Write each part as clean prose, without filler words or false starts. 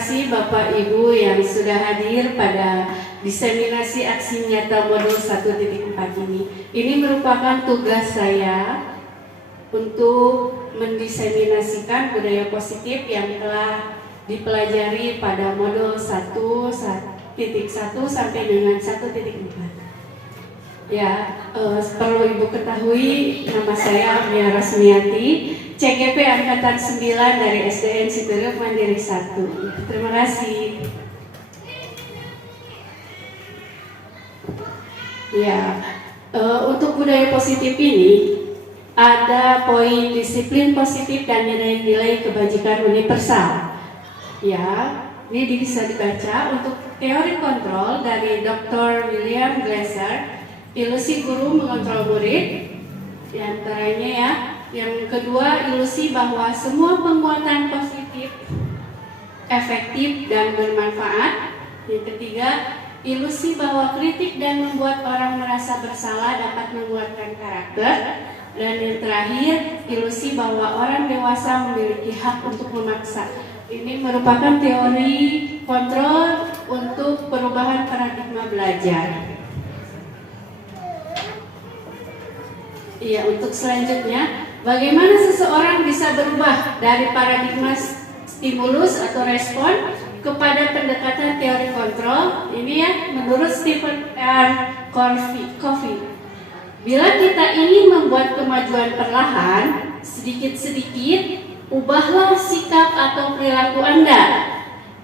kasih Bapak Ibu yang sudah hadir pada diseminasi aksi nyata modul 1.4 ini. Ini merupakan tugas saya untuk mendiseminasikan budaya positif yang telah dipelajari pada modul 1.1 sampai dengan 1.4. Ya, perlu Ibu ketahui, nama saya Mia Rasmiati, CGP Angkatan 9 dari SDN Sipil Mandiri 1. Terima kasih. Ya, untuk budaya positif ini ada poin disiplin positif dan nilai-nilai kebajikan universal. Ya, ini bisa dibaca untuk teori kontrol dari Dr. William Glasser. Ilusi guru mengontrol murid, di antaranya ya. Yang kedua, ilusi bahwa semua penguatan positif efektif dan bermanfaat. Yang ketiga, ilusi bahwa kritik dan membuat orang merasa bersalah dapat menguatkan karakter. Dan yang terakhir, ilusi bahwa orang dewasa memiliki hak untuk memaksa. Ini merupakan teori kontrol untuk perubahan paradigma belajar. Iya, untuk selanjutnya, bagaimana seseorang bisa berubah dari paradigma stimulus atau respon kepada pendekatan teori kontrol? Ini ya, menurut Stephen R. Covey. Bila kita ingin membuat kemajuan perlahan, sedikit-sedikit, ubahlah sikap atau perilaku Anda.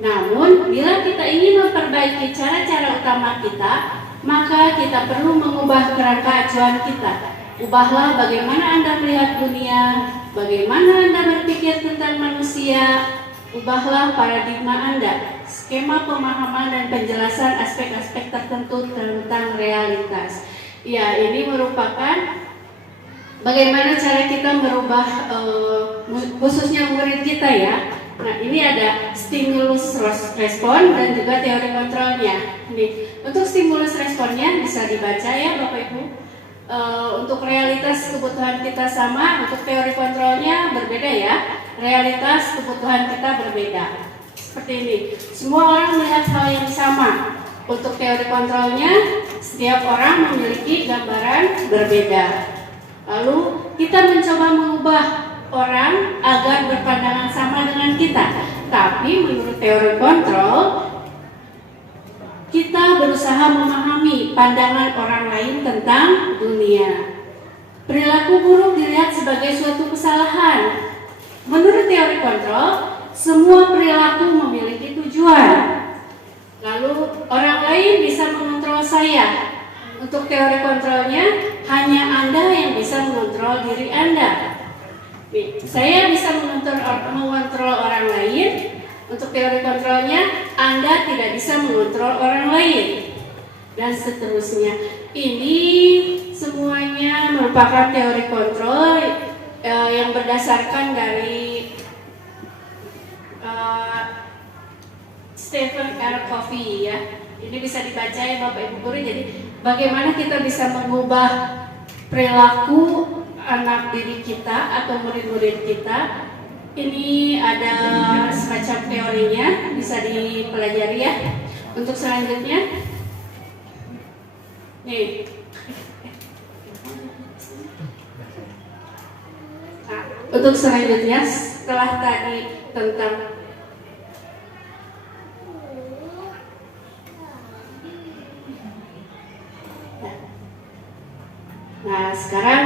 Namun, bila kita ingin memperbaiki cara-cara utama kita, maka kita perlu mengubah kerangka acuan kita. Ubahlah bagaimana Anda melihat dunia, bagaimana Anda berpikir tentang manusia. Ubahlah paradigma Anda, skema pemahaman dan penjelasan aspek-aspek tertentu tentang realitas. Ya, ini merupakan bagaimana cara kita merubah khususnya murid kita ya. Nah, ini ada stimulus respon dan juga teori kontrolnya. Nih, untuk stimulus responnya bisa dibaca ya Bapak Ibu. Untuk realitas kebutuhan kita sama, untuk teori kontrolnya berbeda ya. Realitas kebutuhan kita berbeda. Seperti ini. Semua orang melihat hal yang sama. Untuk teori kontrolnya, setiap orang memiliki gambaran berbeda. Lalu kita mencoba mengubah orang agar berpandangan sama dengan kita. Tapi menurut teori kontrol, kita berusaha memahami pandangan orang lain tentang dunia. Perilaku buruk dilihat sebagai suatu kesalahan. Menurut teori kontrol, semua perilaku memiliki tujuan. Lalu orang lain bisa mengontrol saya. Untuk teori kontrolnya, hanya Anda yang bisa mengontrol diri Anda. Nih, saya bisa mengontrol orang lain. Untuk teori kontrolnya, Anda tidak bisa mengontrol orang lain. Dan seterusnya. Ini semuanya merupakan teori kontrol yang berdasarkan dari Stephen R. Covey ya. Ini bisa dibaca ya Bapak Ibu guru. Jadi bagaimana kita bisa mengubah perilaku anak didik kita atau murid-murid kita. Ini ada semacam teorinya, bisa dipelajari ya. Untuk selanjutnya, nih. Nah, untuk selanjutnya, setelah tadi tentang nah, sekarang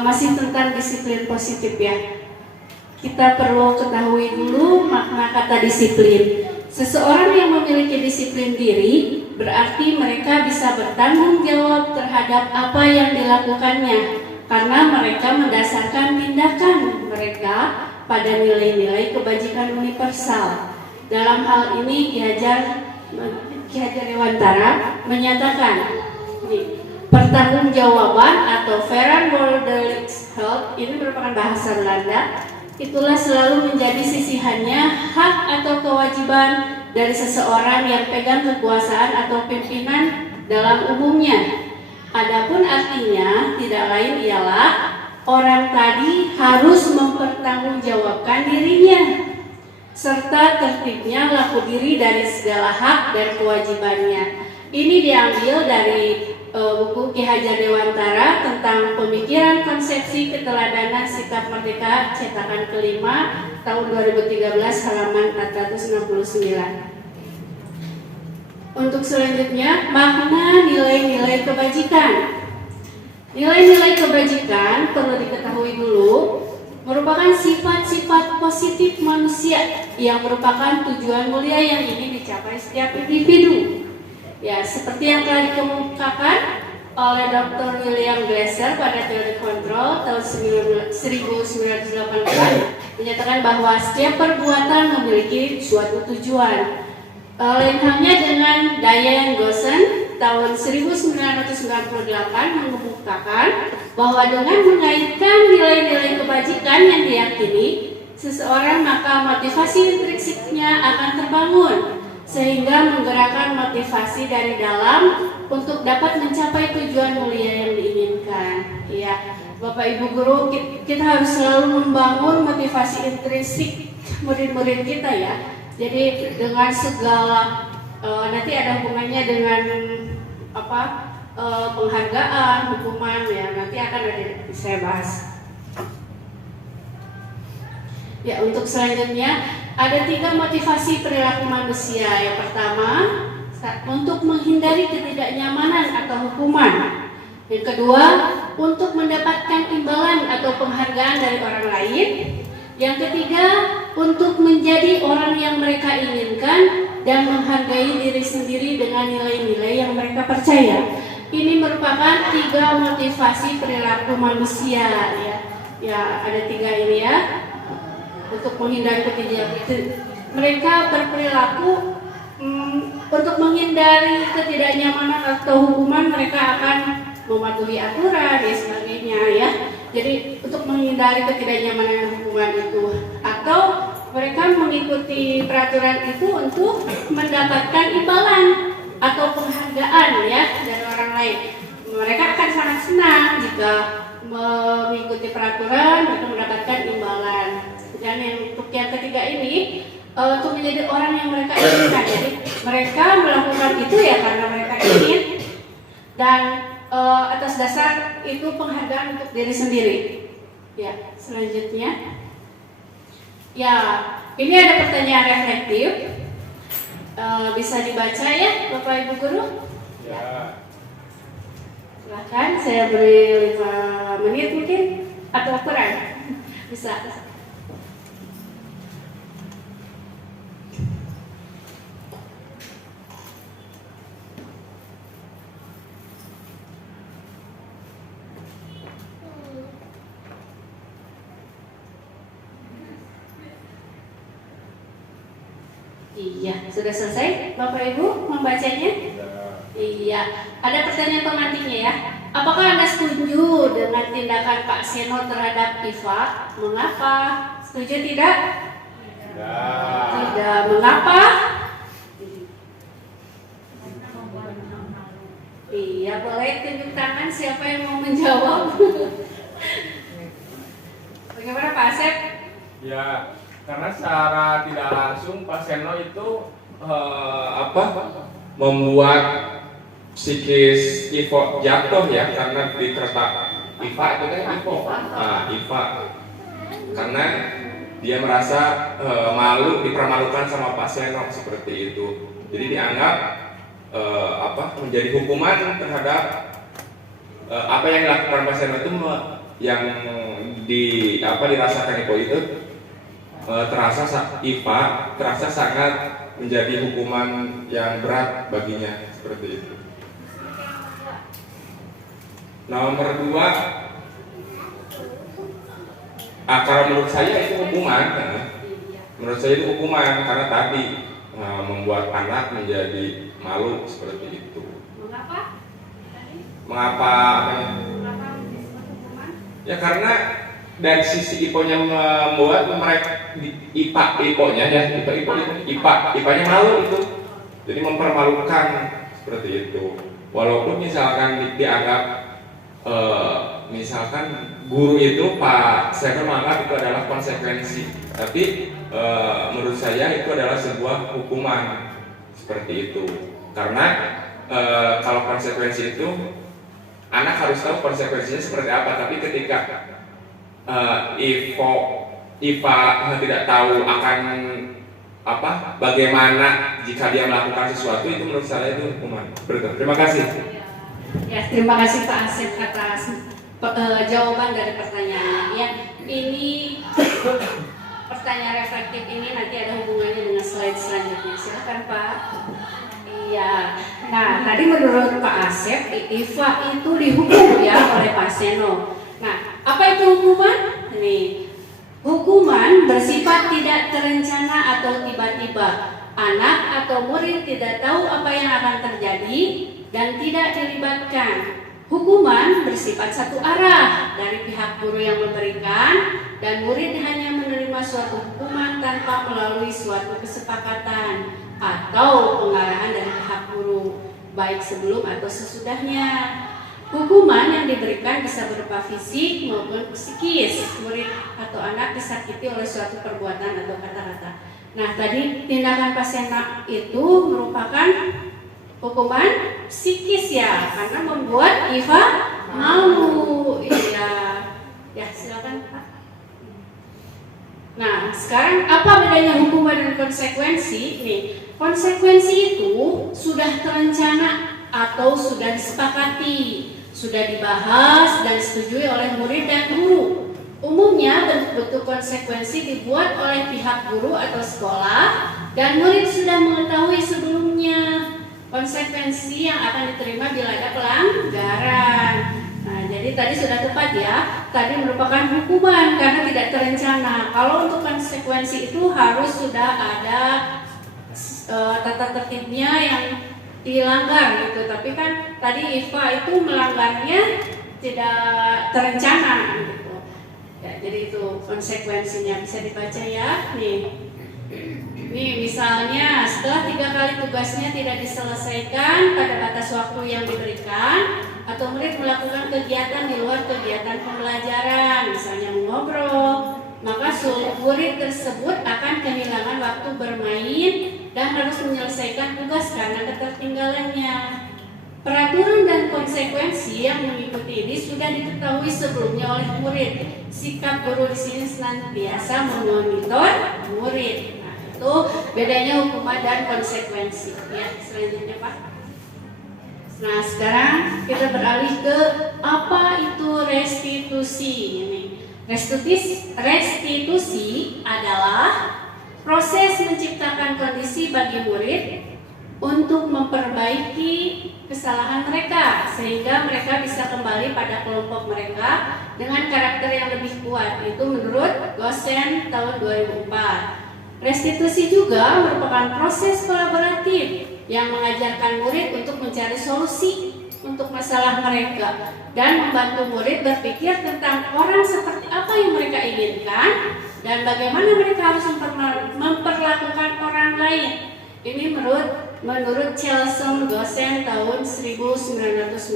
masih tentang disiplin positif ya. Kita perlu ketahui dulu makna kata disiplin. Seseorang yang memiliki disiplin diri berarti mereka bisa bertanggung jawab terhadap apa yang dilakukannya karena mereka mendasarkan tindakan mereka pada nilai-nilai kebajikan universal. Dalam hal ini Ki Hajar Dewantara menyatakan pertanggungjawaban atau verantwoordelijkheid ini merupakan bahasa Belanda. Itulah selalu menjadi sisihannya hak atau kewajiban dari seseorang yang pegang kekuasaan atau pimpinan dalam umumnya. Adapun artinya tidak lain ialah orang tadi harus mempertanggungjawabkan dirinya. serta tertibnya laku diri dari segala hak dan kewajibannya. Ini diambil dari buku Ki Hajar Dewantara tentang pemikiran konsepsi keteladanan sikap merdeka cetakan kelima tahun 2013 halaman 469. Untuk selanjutnya, makna nilai-nilai kebajikan. Nilai-nilai kebajikan perlu diketahui dulu merupakan sifat-sifat positif manusia yang merupakan tujuan mulia yang ingin dicapai setiap individu. Ya, seperti yang telah dikemukakan oleh Dr. William Glasser pada teori kontrol tahun 1918 menyatakan bahwa setiap perbuatan memiliki suatu tujuan. Lain halnya dengan Diane Gossen tahun 1998 mengemukakan bahwa dengan mengaitkan nilai-nilai kebajikan yang diyakini seseorang, maka motivasi intrinsiknya akan terbangun sehingga menggerakkan motivasi dari dalam untuk dapat mencapai tujuan mulia yang diinginkan. Ya, Bapak Ibu guru, kita harus selalu membangun motivasi intrinsik murid-murid kita ya. Jadi dengan segala nanti ada hubungannya dengan penghargaan, hukuman ya, nanti akan saya bahas. Ya, untuk selanjutnya ada 3 motivasi perilaku manusia. Yang pertama, untuk menghindari ketidaknyamanan atau hukuman. Yang kedua, untuk mendapatkan imbalan atau penghargaan dari orang lain. Yang ketiga, untuk menjadi orang yang mereka inginkan dan menghargai diri sendiri dengan nilai-nilai yang mereka percaya. Ini merupakan 3 motivasi perilaku manusia ya. Ya, ada 3 ini ya. Untuk menghindari ketidaknyamanan, mereka berperilaku untuk menghindari ketidaknyamanan atau hukuman, mereka akan mematuhi aturan dan sebagainya ya. Jadi untuk menghindari ketidaknyamanan hukuman itu, atau mereka mengikuti peraturan itu untuk mendapatkan imbalan atau penghargaan ya dari orang lain. Mereka akan sangat senang jika mengikuti peraturan dan mendapatkan imbalan. Dan untuk yang ketiga ini untuk menjadi orang yang mereka inginkan. Jadi mereka melakukan itu ya karena mereka ingin, dan atas dasar itu penghargaan untuk diri sendiri. Ya, selanjutnya. Ya, ini ada pertanyaan reflektif. Bisa dibaca ya Bapak Ibu guru? Ya. Silahkan, saya beri 5 menit mungkin atau kurang. Bisa. Iya, sudah selesai Bapak Ibu membacanya? Iya, ada pertanyaan pemantiknya ya. Apakah Anda setuju dengan tindakan Pak Seno terhadap Iva? Mengapa? Setuju tidak? Tidak. Mengapa? Iya, boleh tunjuk tangan siapa yang mau menjawab. Bagaimana Pak Asep? Ya, karena secara tidak langsung Pak Seno itu membuat psikis Ivo jatuh ya, karena ditertak Iva itu kan Iva karena dia merasa malu, dipermalukan sama Pak Seno seperti itu. Jadi dianggap menjadi hukuman terhadap apa yang dilakukan Pak Seno itu, yang dirasakan Ivo itu terasa sangat menjadi hukuman yang berat baginya seperti itu. Nomor 2, kalau menurut saya itu hukuman. Menurut saya itu hukuman karena tadi membuat anak menjadi malu seperti itu. Mengapa? Mengapa disebut hukuman? Ya karena dari sisi Iponya membuat mereka Ipanya malu itu, jadi mempermalukan seperti itu. Walaupun misalkan dianggap misalkan guru itu Pak Seno menganggap itu adalah konsekuensi Tapi menurut saya itu adalah sebuah hukuman seperti itu. Karena kalau konsekuensi itu anak harus tahu konsekuensinya seperti apa. Tapi ketika IFA tidak tahu akan bagaimana jika dia melakukan sesuatu, itu menurut saya itu hukuman. Betul. Terima kasih. Ya, terima kasih Pak Asep atas jawaban dari pertanyaannya. Ya, ini pertanyaan reflektif ini nanti ada hubungannya dengan slide selanjutnya. Silakan Pak. Iya. Nah, tadi menurut Pak Asep, IFA itu dihukum ya oleh Pak Seno. Nah, apa itu hukuman? Nih, hukuman bersifat tidak terencana atau tiba-tiba. Anak atau murid tidak tahu apa yang akan terjadi dan tidak dilibatkan. Hukuman bersifat satu arah dari pihak guru yang memberikan, dan murid hanya menerima suatu hukuman tanpa melalui suatu kesepakatan atau pengarahan dari pihak guru, baik sebelum atau sesudahnya. Hukuman yang diberikan bisa berupa fisik maupun psikis. Murid atau anak disakiti oleh suatu perbuatan atau kata-kata. Nah, tadi tindakan pasien itu merupakan hukuman psikis ya, karena membuat Iva malu. Iya. Ya, silakan Pak. Nah, sekarang apa bedanya hukuman dan konsekuensi? Nih, konsekuensi itu sudah terencana atau sudah disepakati, sudah dibahas dan disetujui oleh murid dan guru. Umumnya bentuk konsekuensi dibuat oleh pihak guru atau sekolah dan murid sudah mengetahui sebelumnya konsekuensi yang akan diterima bila ada pelanggaran. Nah, jadi tadi sudah tepat ya. Tadi merupakan hukuman karena tidak terencana. Kalau untuk konsekuensi itu harus sudah ada tata tertibnya yang dilanggar gitu. Tapi kan tadi IFA itu melanggarnya tidak terencana gitu. Ya, jadi itu konsekuensinya bisa dibaca ya. Nih misalnya setelah 3 kali tugasnya tidak diselesaikan pada batas waktu yang diberikan, atau murid melakukan kegiatan di luar kegiatan pembelajaran, misalnya mengobrol, maka murid tersebut akan kehilangan waktu bermain dan harus menyelesaikan tugas karena ketertinggalannya. Peraturan dan konsekuensi yang mengikuti ini sudah diketahui sebelumnya oleh murid. Sikap guru di sini senantiasa memonitor murid. Nah, itu bedanya hukuman dan konsekuensi. Ya, selanjutnya Pak. Nah, sekarang kita beralih ke apa itu restitusi. Ini restitusi adalah proses menciptakan kondisi bagi murid untuk memperbaiki kesalahan mereka sehingga mereka bisa kembali pada kelompok mereka dengan karakter yang lebih kuat. Itu menurut Gosen tahun 2004. Restitusi juga merupakan proses kolaboratif yang mengajarkan murid untuk mencari solusi untuk masalah mereka dan membantu murid berpikir tentang orang seperti apa yang mereka inginkan dan bagaimana mereka harus memperlakukan orang lain. Ini menurut Chelson Gosen tahun 1996.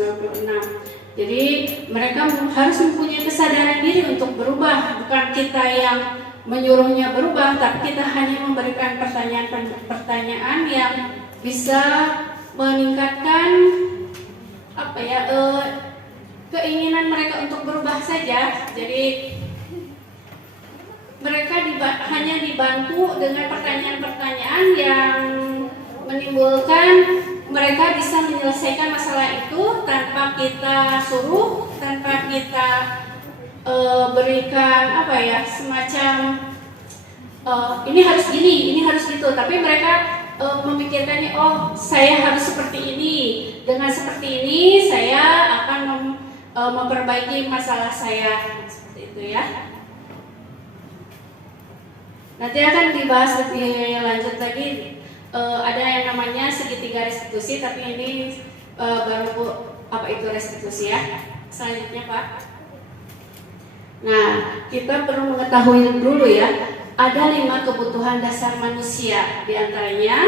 Jadi mereka harus mempunyai kesadaran diri untuk berubah, bukan kita yang menyuruhnya berubah, tapi kita hanya memberikan pertanyaan-pertanyaan yang bisa meningkatkan keinginan mereka untuk berubah saja. Jadi mereka hanya dibantu dengan pertanyaan-pertanyaan yang menimbulkan mereka bisa menyelesaikan masalah itu tanpa kita suruh, tanpa kita berikan semacam ini harus gini, ini harus gitu. Tapi mereka memikirkannya, oh saya harus seperti ini, dengan seperti ini saya akan memperbaiki masalah saya, seperti itu ya. Nanti akan dibahas lebih lanjut lagi. Ada yang namanya segitiga restitusi, tapi ini baru apa itu restitusi ya. Selanjutnya Pak. Nah, kita perlu mengetahui dulu ya, ada 5 kebutuhan dasar manusia, diantaranya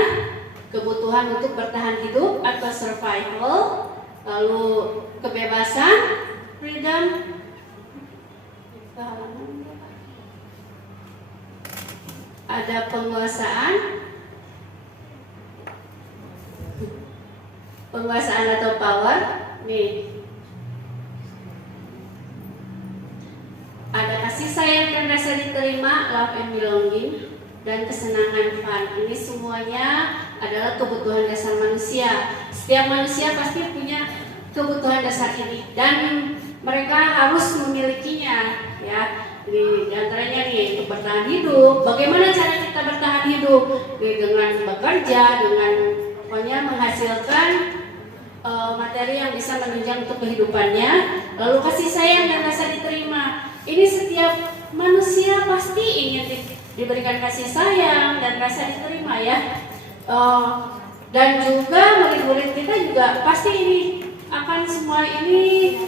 kebutuhan untuk bertahan hidup atau survival, lalu kebebasan, freedom, ada penguasaan atau power. Nih, ada kasih sayang dan rasa diterima, love and belonging, dan kesenangan, fun. Ini semuanya adalah kebutuhan dasar manusia. Setiap manusia pasti punya kebutuhan dasar ini dan mereka harus memilikinya, ya. Di antaranya nih, untuk bertahan hidup. Bagaimana cara kita bertahan hidup? Dengan bekerja, dengan pokoknya menghasilkan materi yang bisa menunjang untuk kehidupannya. Lalu kasih sayang dan rasa diterima. Ini setiap manusia pasti ingin diberikan kasih sayang dan rasa diterima, ya. Dan juga murid-murid kita juga pasti ini akan semua ini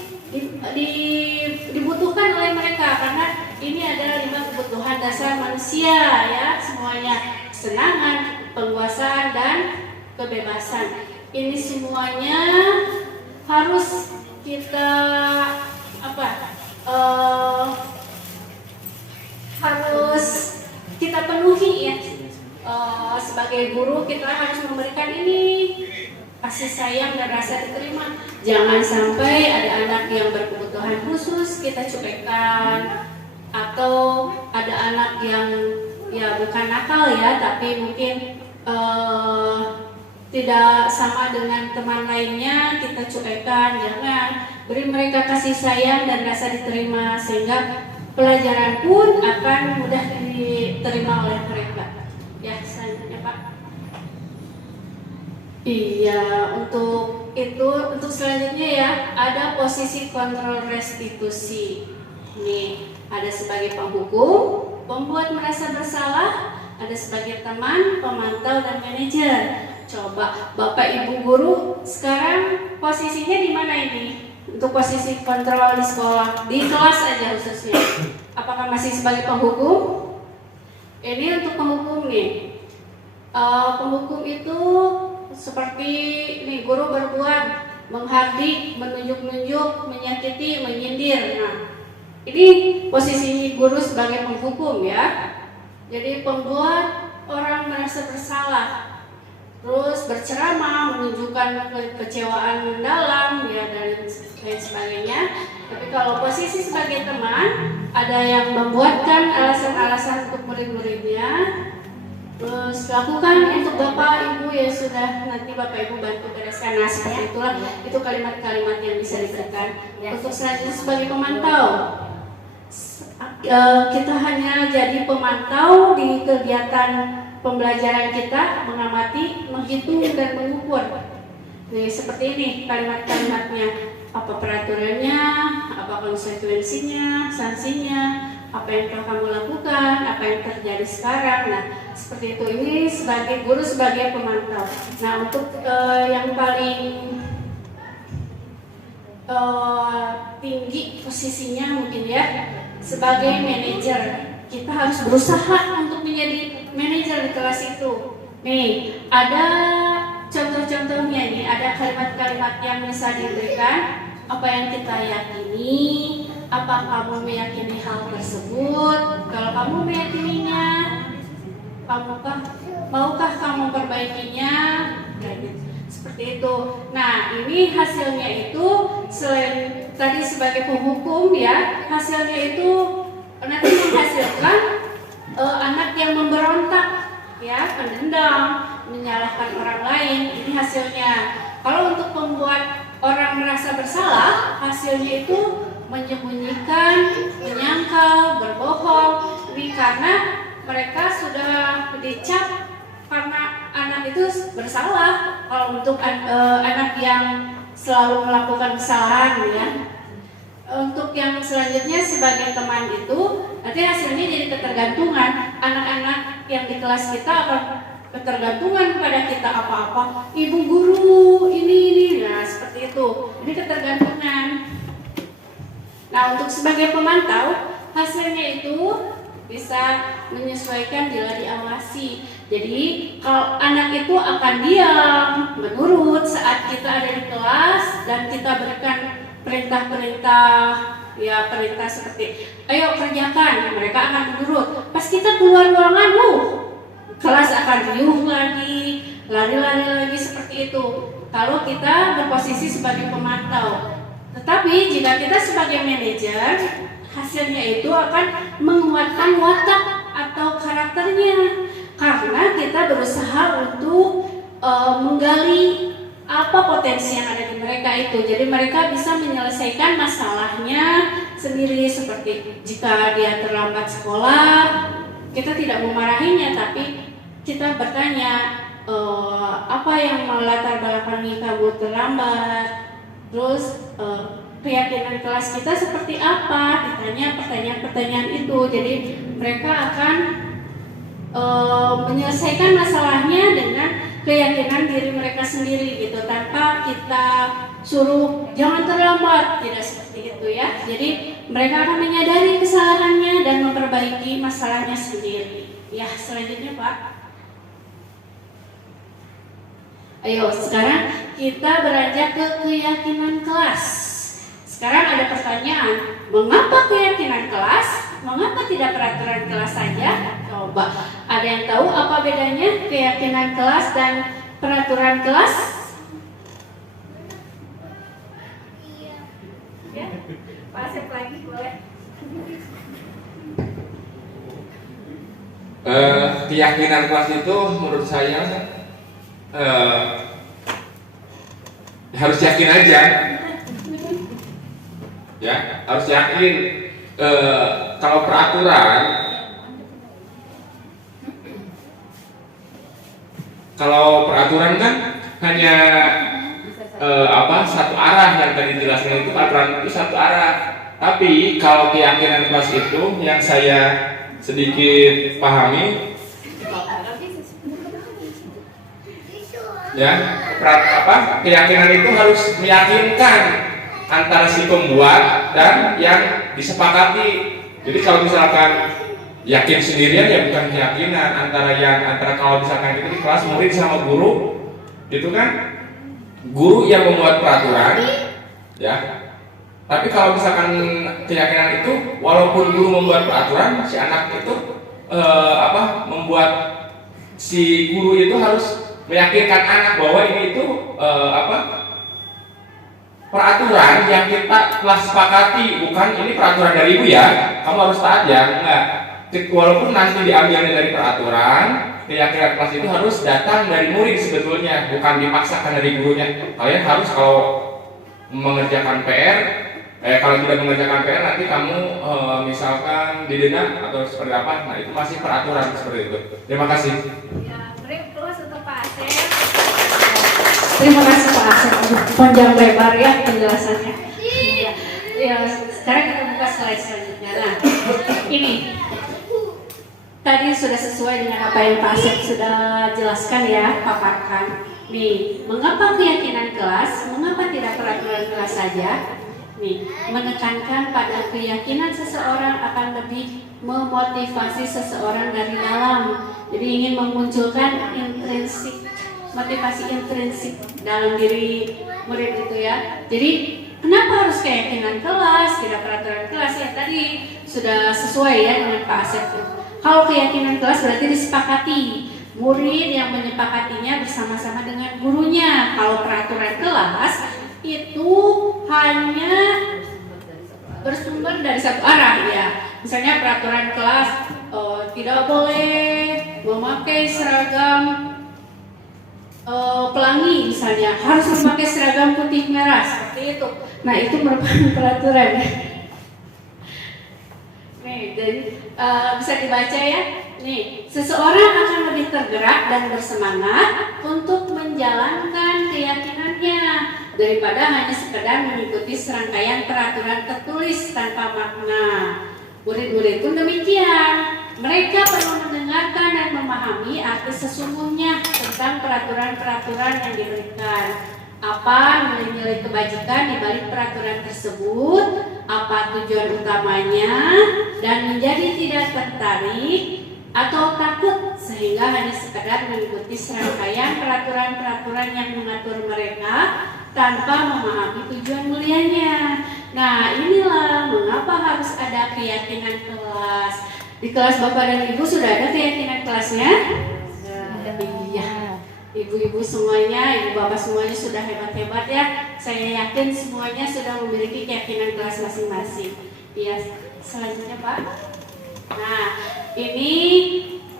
dibutuhkan oleh mereka, karena ini adalah 5 kebutuhan dasar manusia, ya, semuanya: kesenangan, penguasaan, dan kebebasan. Ini semuanya harus kita harus kita penuhi, ya. Sebagai guru kita harus memberikan ini kasih sayang dan rasa diterima. Jangan sampai ada anak yang berkebutuhan khusus kita cuekkan, atau ada anak yang ya bukan nakal, ya, tapi mungkin tidak sama dengan teman lainnya kita cuekkan. Jangan, beri mereka kasih sayang dan rasa diterima sehingga pelajaran pun akan mudah diterima oleh mereka. Ya, selanjutnya, Pak. Iya, untuk selanjutnya, ya, ada posisi kontrol restitusi. Ini ada sebagai penghukum, pembuat merasa bersalah, ada sebagai teman, pemantau, dan manajer. Coba Bapak Ibu guru sekarang posisinya di mana ini? Untuk posisi kontrol di sekolah, di kelas aja khususnya. Apakah masih sebagai penghukum? Ini untuk penghukum nih. Penghukum itu seperti nih, guru berbuat menghardik, menunjuk-nunjuk, menyakiti, menyindir. Nah, ini posisi guru sebagai penghukum, ya. Jadi pembuat orang merasa bersalah, terus berceramah, menunjukkan kekecewaan mendalam, ya, dan lain sebagainya. Tapi kalau posisi sebagai teman, ada yang membuatkan alasan-alasan untuk murid-muridnya. Terus lakukan untuk Bapak Ibu, ya sudah, nanti Bapak Ibu bantu bereskan. Nah, seperti itulah, itu kalimat-kalimat yang bisa diberikan. Untuk selanjutnya sebagai pemantau, kita hanya jadi pemantau di kegiatan pembelajaran kita, mengamati, menghitung, dan mengukur. Nih, seperti ini kalimat-kalimatnya. Apa peraturannya, apa konsekuensinya, sanksinya, apa yang telah kamu lakukan, apa yang terjadi sekarang. Nah, seperti itu. Ini sebagai guru, sebagai pemantau. Nah, untuk yang paling tinggi posisinya mungkin, ya, sebagai manajer. Kita harus berusaha untuk menjadi manajer di kelas itu. Nih, ada contoh-contohnya nih, ada kalimat-kalimat yang bisa diberikan. Apa yang kita yakini, apa kamu meyakini hal tersebut? Kalau kamu meyakininya, maukah kamu perbaikinya? Seperti itu. Nah, ini hasilnya itu selain tadi sebagai penghukum, ya, hasilnya itu nanti menghasilkan anak yang memberontak, ya, pendendam, menyalahkan orang lain. Ini hasilnya. Kalau untuk membuat orang merasa bersalah, hasilnya itu menyembunyikan, menyangkal, berbohong. Ini karena mereka sudah dicap karena anak itu bersalah. Kalau untuk anak yang selalu melakukan kesalahan, ya. Untuk yang selanjutnya sebagai teman itu nanti hasilnya jadi ketergantungan. Anak-anak yang di kelas kita akan ketergantungan kepada kita apa-apa. Ibu guru ini. Nah, seperti itu. Ini ketergantungan. Nah, untuk sebagai pemantau, hasilnya itu bisa menyesuaikan bila diawasi. Jadi kalau anak itu akan diam, menurut saat kita ada di kelas dan kita berikan perintah-perintah, ya, perintah seperti ayo kerjakan, mereka akan menurut. Pas kita keluar ruangan, kelas akan riuh lagi, lari-lari lagi seperti itu. Kalau kita berposisi sebagai pemantau. Tetapi jika kita sebagai manajer, hasilnya itu akan menguatkan watak atau karakternya. Karena kita berusaha untuk menggali apa potensi yang ada di mereka itu. Jadi mereka bisa menyelesaikan masalahnya sendiri. Seperti jika dia terlambat sekolah, kita tidak memarahinya, tapi kita bertanya apa yang melatar belakangi kamu terlambat, terus keyakinan kelas kita seperti apa, ditanya pertanyaan-pertanyaan itu. Jadi mereka akan menyelesaikan masalahnya dengan keyakinan diri mereka sendiri gitu, tanpa kita suruh jangan terlambat, tidak seperti itu ya. Jadi mereka akan menyadari kesalahannya dan memperbaiki masalahnya sendiri. Ya, selanjutnya Pak. Ayo, sekarang kita beranjak ke keyakinan kelas. Sekarang ada pertanyaan, mengapa keyakinan kelas? Mengapa tidak peraturan kelas saja? Coba, ada yang tahu apa bedanya keyakinan kelas dan peraturan kelas? Ya, Pak Asep lagi boleh. Keyakinan kelas itu menurut saya harus yakin aja, ya harus yakin. Kalau peraturan, kan hanya satu arah, yang tadi dijelaskan itu peraturan itu satu arah. Tapi kalau keyakinan kelas itu yang saya sedikit pahami, ya keyakinan itu harus meyakinkan antara si pembuat dan yang disepakati. Jadi kalau misalkan yakin sendirian ya bukan keyakinan. Antara kalau misalkan itu di kelas murid sama guru, itu kan guru yang membuat peraturan, ya. Tapi kalau misalkan keyakinan itu walaupun guru membuat peraturan, si anak itu membuat si guru itu harus meyakinkan anak bahwa ini itu peraturan yang kita telah sepakati, bukan ini peraturan dari ibu ya, kamu harus taat ya, enggak. Walaupun nanti diambilnya dari peraturan, keyakinan kelas itu harus datang dari murid sebetulnya, bukan dipaksakan dari gurunya. Kalian harus kalau mengerjakan PR, kalau tidak mengerjakan PR nanti kamu misalkan didenda atau seperti apa, nah itu masih peraturan seperti itu. Terima kasih. Ya, break terus untuk Pak Asep. Terima kasih Pak Asep, panjang lebar ya penjelasannya. Ya, sekarang kita buka slide selanjutnya. Nah, ini tadi sudah sesuai dengan apa yang Pak Asep sudah jelaskan ya, paparkan. Nih, mengapa keyakinan kelas? Mengapa tidak peraturan kelas saja? Nih, menekankan pada keyakinan seseorang akan lebih memotivasi seseorang dari dalam. Jadi ingin memunculkan motivasi intrinsik dalam diri murid itu ya. Jadi kenapa harus keyakinan kelas, tidak peraturan kelas ya? Tadi sudah sesuai ya dengan Pak Asep. Kalau keyakinan kelas berarti disepakati, murid yang menyepakatinya bersama-sama dengan gurunya. Kalau peraturan kelas itu hanya bersumber dari satu arah ya. Misalnya peraturan kelas tidak boleh memakai seragam pelangi, misalnya harus memakai seragam putih merah seperti itu. Nah itu merupakan peraturan. Nih, jadi bisa dibaca ya. Nih, seseorang akan lebih tergerak dan bersemangat untuk menjalankan keyakinannya daripada hanya sekedar mengikuti serangkaian peraturan tertulis tanpa makna. Murid-murid pun demikian. Mereka perlu mendengarkan dan memahami arti sesungguhnya tentang peraturan-peraturan yang diberikan. Apa nilai-nilai kebajikan di balik peraturan tersebut, apa tujuan utamanya, dan menjadi tidak tertarik atau takut sehingga hanya sekedar mengikuti serangkaian peraturan-peraturan yang mengatur mereka tanpa memahami tujuan mulianya. Nah, inilah mengapa harus ada keyakinan kelas. Di kelas Bapak dan Ibu sudah ada keyakinan kelasnya? Iya, ibu-ibu semuanya, ibu bapak semuanya sudah hebat-hebat ya. Saya yakin semuanya sudah memiliki keyakinan kelas masing-masing. Iya, selanjutnya Pak. Nah, ini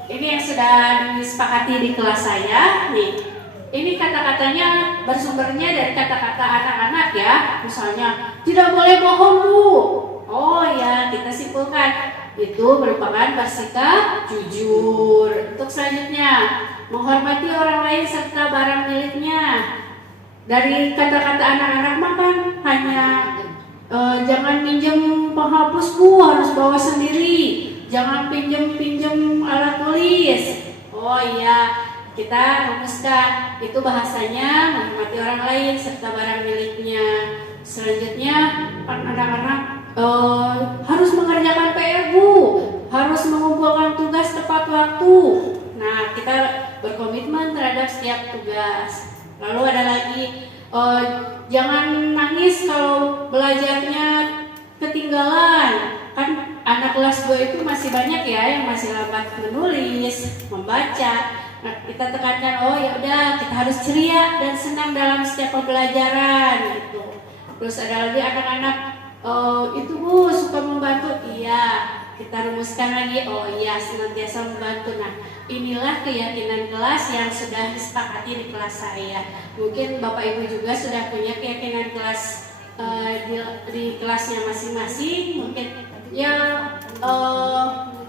yang sudah disepakati di kelas saya nih. Ini kata-katanya bersumbernya dari kata-kata anak-anak ya. Misalnya, tidak boleh bohong Bu. Oh ya, kita simpulkan itu merupakan bersikap jujur. Untuk selanjutnya, menghormati orang lain serta barang miliknya. Dari kata-kata anak-anak makan hanya jangan pinjam penghapus Bu, harus bawa sendiri. Jangan pinjam alat tulis. Oh iya, kita rumuskan itu bahasanya menghormati orang lain serta barang miliknya. Selanjutnya anak-anak harus mengerjakan PR Bu, harus mengumpulkan tugas tepat waktu. Nah, kita berkomitmen terhadap setiap tugas. Lalu ada lagi jangan nangis kalau belajarnya ketinggalan. Kan anak kelas 2 itu masih banyak ya yang masih lambat menulis, membaca. Nah, kita tekankan, oh ya udah, kita harus ceria dan senang dalam setiap pembelajaran gitu. Terus ada lagi anak-anak itu Bu suka membantu. Iya, kita rumuskan lagi, oh iya senantiasa membantu. Nah, inilah keyakinan kelas yang sudah disepakati di kelas saya. Mungkin Bapak Ibu juga sudah punya keyakinan kelas di kelasnya masing-masing. Mungkin ya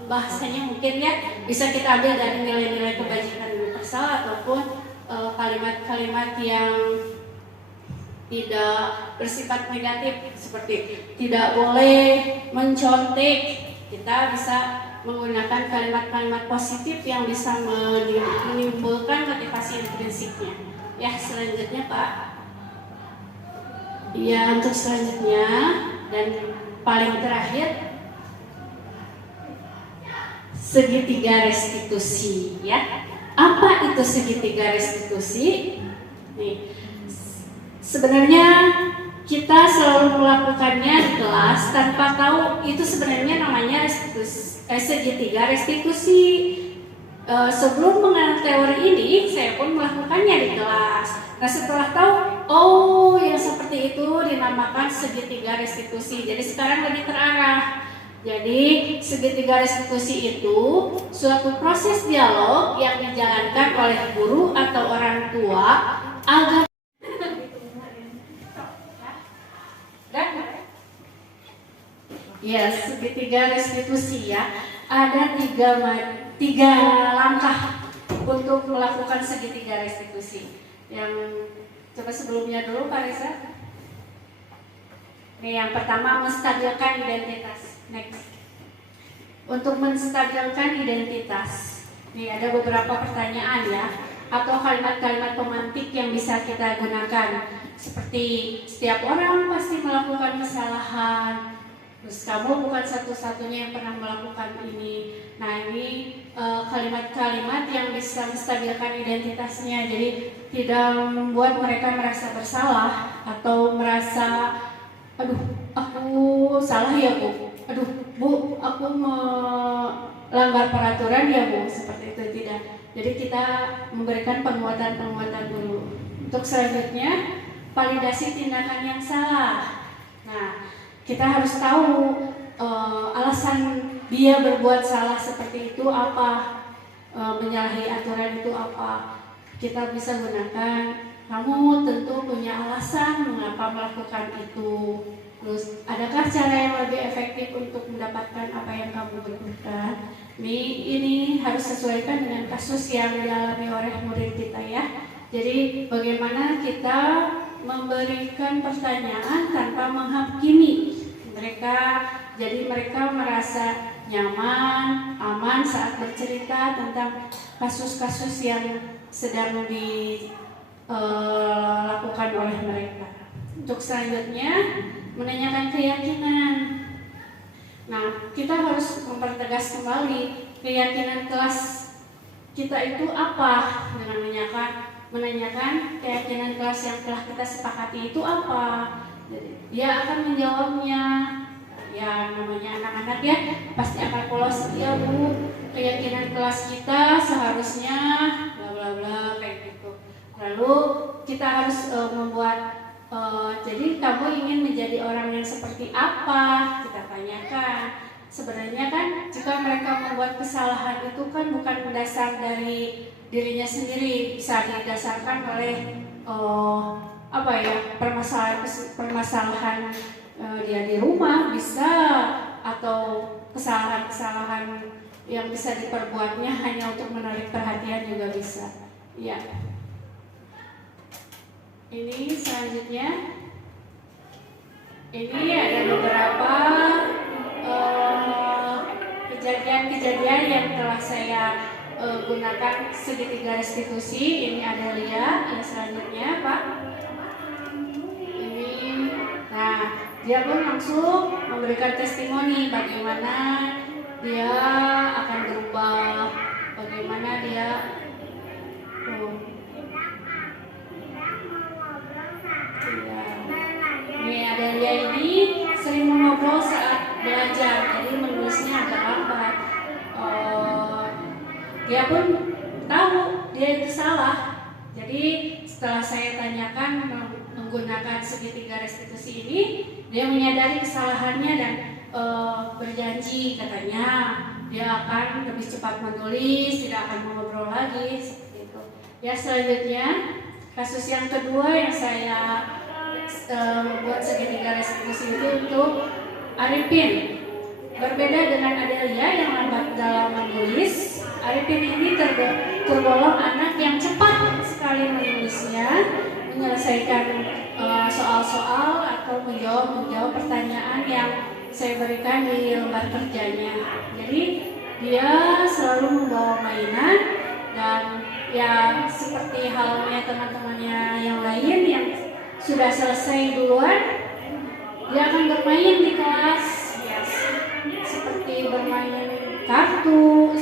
bahasanya mungkin ya bisa kita ambil dari nilai-nilai kebajikan universal ataupun kalimat-kalimat yang tidak bersifat negatif seperti tidak boleh mencontek. Kita bisa menggunakan kalimat-kalimat positif yang bisa menimbulkan motivasi intrinsiknya. Ya, selanjutnya Pak. Ya, untuk selanjutnya dan paling terakhir, segitiga restitusi ya. Apa itu segitiga restitusi? Nih, sebenarnya kita selalu melakukannya di kelas tanpa tahu itu sebenarnya namanya segitiga restitusi. Sebelum mengenal teori ini, saya pun melakukannya di kelas. Nah, setelah tahu, oh yang seperti itu dinamakan segitiga restitusi. Jadi sekarang lebih terarah. Jadi segitiga restitusi itu suatu proses dialog yang dijalankan oleh guru atau orang tua agar ya, segitiga restitusi ya. Ada tiga langkah untuk melakukan segitiga restitusi. Yang coba sebelumnya dulu Pak Reza. Nih, yang pertama menstabilkan identitas. Next. Untuk menstabilkan identitas. Nih ada beberapa pertanyaan ya, atau kalimat-kalimat pemantik yang bisa kita gunakan. Seperti setiap orang pasti melakukan kesalahan. Terus kamu bukan satu-satunya yang pernah melakukan ini. Nah, ini kalimat-kalimat yang bisa menstabilkan identitasnya. Jadi tidak membuat mereka merasa bersalah atau merasa, aduh aku salah ya Bu, aduh Bu aku melanggar peraturan ya Bu, seperti itu tidak. Jadi kita memberikan penguatan-penguatan dulu. Untuk selanjutnya, validasi tindakan yang salah. Nah, kita harus tahu alasan dia berbuat salah seperti itu apa, menyalahi aturan itu apa. Kita bisa gunakan, kamu tentu punya alasan mengapa melakukan itu. Terus, adakah cara yang lebih efektif untuk mendapatkan apa yang kamu butuhkan? Ini harus sesuaikan dengan kasus yang dialami oleh murid kita ya. Jadi bagaimana kita memberikan pertanyaan tanpa menghakimi mereka, jadi mereka merasa nyaman, aman saat bercerita tentang kasus-kasus yang sedang dilakukan oleh mereka. Untuk selanjutnya, menanyakan keyakinan. Nah, kita harus mempertegas kembali keyakinan kelas kita itu apa dengan menanyakan keyakinan kelas yang telah kita sepakati itu apa. Jadi, dia akan menjawabnya. Ya, namanya anak-anak ya, pasti akan polos, ya Bu, keyakinan kelas kita seharusnya bla bla bla kayak gitu. Lalu kita harus membuat jadi kamu ingin menjadi orang yang seperti apa, kita tanyakan. Sebenarnya kan jika mereka membuat kesalahan itu kan bukan berdasar dari dirinya sendiri, bisa didasarkan oleh permasalahan dia di rumah bisa, atau kesalahan-kesalahan yang bisa diperbuatnya hanya untuk menarik perhatian juga bisa. Ya. Ini selanjutnya, ini ada beberapa kejadian-kejadian yang telah saya gunakan segitiga restitusi. Ini Adelia, yang selanjutnya Pak. Ini, nah dia pun langsung memberikan testimoni bagaimana dia akan berubah, bagaimana dia Nih Adelia ini sering mengobrol saat belajar, jadi menulisnya agak lambat. Dia pun tahu dia itu salah. Jadi setelah saya tanyakan menggunakan segitiga restitusi ini, dia menyadari kesalahannya dan berjanji katanya dia akan lebih cepat menulis, tidak akan mengobrol lagi seperti itu. Ya, selanjutnya kasus yang kedua yang saya buat segitiga restitusi itu untuk Arifin. Berbeda dengan Adelia yang lambat dalam menulis, Arifin ini tergolong anak yang cepat sekali menulisnya, menyelesaikan soal-soal atau menjawab pertanyaan yang saya berikan di lembar kerjanya. Jadi dia selalu membawa mainan, dan ya seperti halnya teman-temannya yang lain yang sudah selesai duluan, dia akan bermain di kelas, ya, seperti bermain kartu,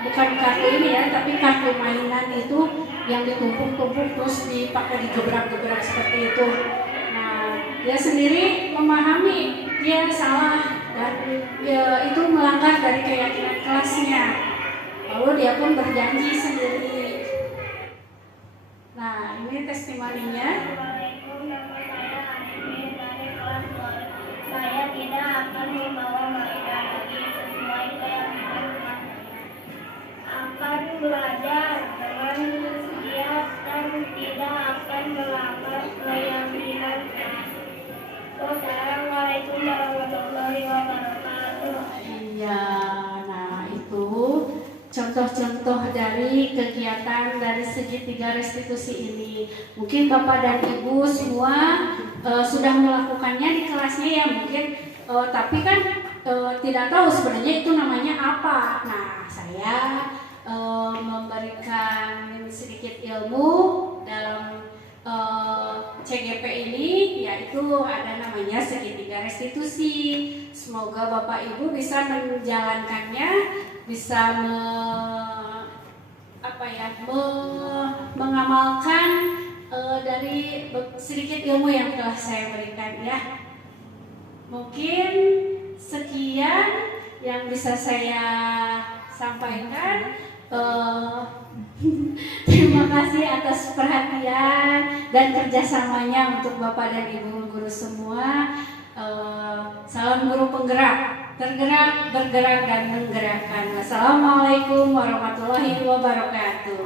bukan kartu ini ya, tapi kartu mainan itu yang ditumpuk-tumpuk terus dipakai digebrak-gebrak seperti itu. Nah, dia sendiri memahami dia salah dan itu melanggar dari keyakinan kelasnya. Lalu dia pun berjanji sendiri. Nah, ini testimoninya. Saya tidak akan membawa mainan lagi sesuai keyakinan akan belajar dengan giat dan tidak akan melanggar keyakinan. Wassalamualaikum warahmatullahi wabarakatuh. Iya, nah itu contoh-contoh dari kegiatan dari segitiga restitusi ini. Mungkin Bapak dan Ibu semua sudah melakukannya di kelasnya ya mungkin, tapi kan tidak tahu sebenarnya itu namanya apa. Nah, saya memberikan sedikit ilmu dalam CGP ini, yaitu ada namanya segitiga restitusi. Semoga Bapak Ibu bisa menjalankannya, bisa mengamalkan dari sedikit ilmu yang telah saya berikan ya. Mungkin sekian yang bisa saya sampaikan. Terima kasih atas perhatian dan kerjasamanya untuk Bapak dan Ibu guru semua. Salam guru penggerak, tergerak, bergerak, dan menggerakkan. Wassalamualaikum warahmatullahi wabarakatuh.